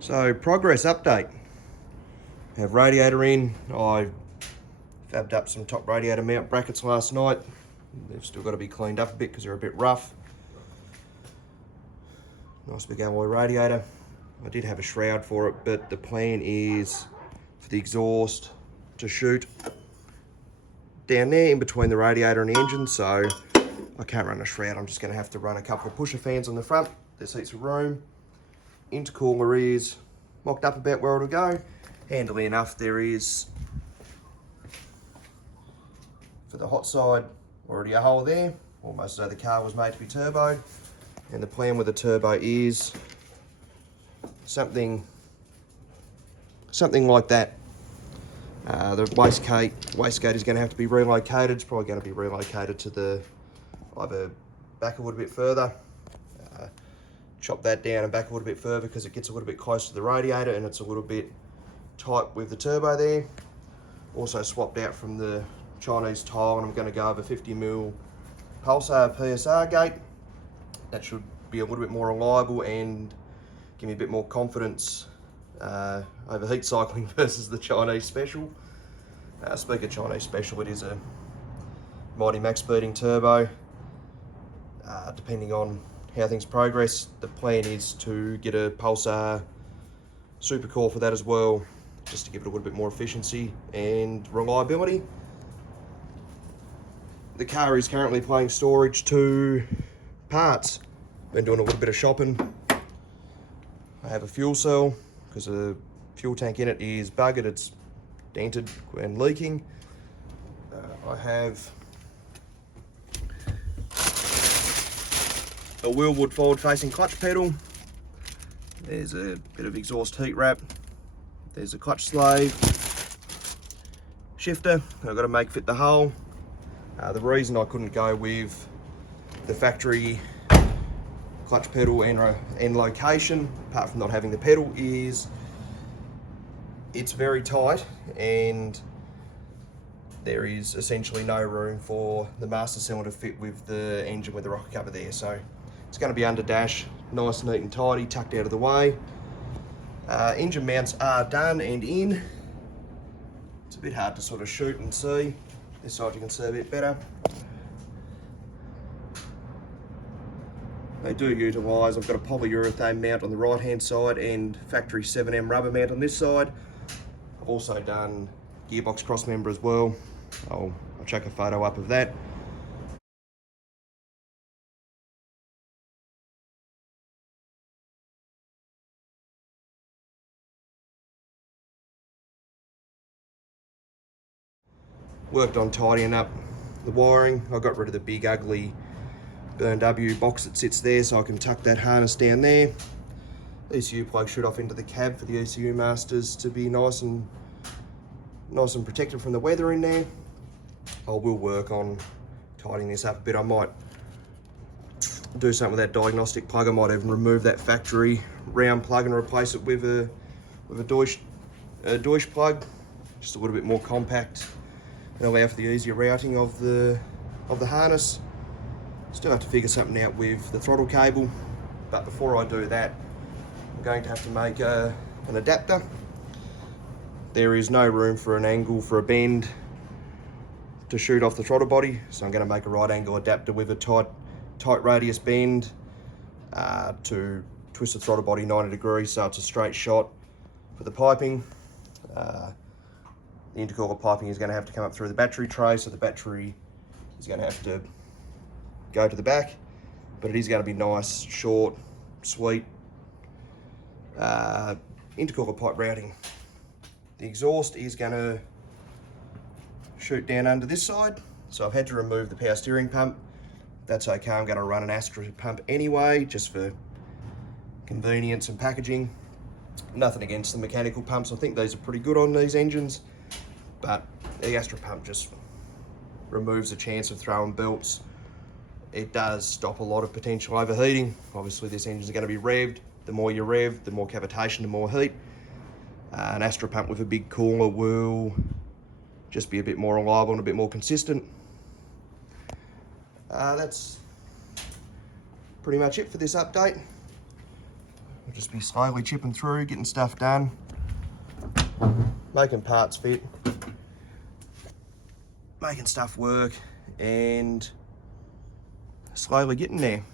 So progress update. Have radiator in. I fabbed up some top radiator mount brackets last night. They've still got to be cleaned up a bit because they're a bit rough. Nice big alloy radiator. I did have a shroud for it, but the plan is for the exhaust to shoot down there in between the radiator and the engine, so I can't run a shroud. I'm just going to have to run a couple of pusher fans on the front. There's heaps of room. Intercooler is mocked up about where it'll go. Handily enough, there is, for the hot side, already a hole there, almost as though the car was made to be turboed. And the plan with the turbo is something like that. The wastegate is going to have to be relocated. It's probably going to be relocated to the either back a little bit further, chop that down and back a little bit further because it gets a little bit close to the radiator and it's a little bit tight with the turbo there. Also swapped out from the Chinese tile, and I'm going to go over 50mm pulsar PSR gate. That should be a little bit more reliable and give me a bit more confidence over heat cycling versus the Chinese special. Speaking of Chinese special, it is a mighty max speeding turbo. Depending on how things progress, the plan is to get a pulsar super core for that as well, just to give it a little bit more efficiency and reliability. The car is currently playing storage to parts. Been doing a little bit of shopping. I have a fuel cell because the fuel tank in it is buggered, it's dented and leaking. I have a wheelwood forward facing clutch pedal. There's a bit of exhaust heat wrap. There's a clutch slave. Shifter, I've got to make fit the hull. The reason I couldn't go with the factory clutch pedal and location, apart from not having the pedal, is it's very tight and there is essentially no room for the master cylinder to fit with the engine with the rocker cover there. So it's going to be under dash, nice, neat and tidy, tucked out of the way. Engine mounts are done and in. It's a bit hard to sort of shoot and see. This side you can see a bit better. They do utilise, I've got a polyurethane mount on the right hand side and factory 7M rubber mount on this side. I've also done gearbox crossmember as well. I'll chuck a photo up of that. Worked on tidying up the wiring. I got rid of the big ugly burn W box that sits there, so I can tuck that harness down there. ECU plug shoot off into the cab for the ECU masters to be nice and protected from the weather in there. I will work on tidying this up a bit. I might do something with that diagnostic plug. I might even remove that factory round plug and replace it with a Deutsch plug, just a little bit more compact and allow for the easier routing of the harness. Still have to figure something out with the throttle cable, but before I do that, I'm going to have to make an adapter. There is no room for an angle for a bend to shoot off the throttle body, so I'm going to make a right angle adapter with a tight radius bend to twist the throttle body 90 degrees so it's a straight shot for the piping. The intercooler piping is going to have to come up through the battery tray, so the battery is going to have to go to the back, but it is going to be nice, short, sweet. Intercooler pipe routing. The exhaust is going to shoot down under this side, so I've had to remove the power steering pump. That's okay, I'm going to run an Astra pump anyway, just for convenience and packaging. Nothing against the mechanical pumps, I think these are pretty good on these engines, but the Astra pump just removes the chance of throwing belts. It does stop a lot of potential overheating. Obviously this engine is going to be revved. The more you rev, the more cavitation, the more heat. An Astra pump with a big cooler will just be a bit more reliable and a bit more consistent. That's pretty much it for this update. I'll just be slowly chipping through, getting stuff done, making parts fit, making stuff work, and slowly getting there.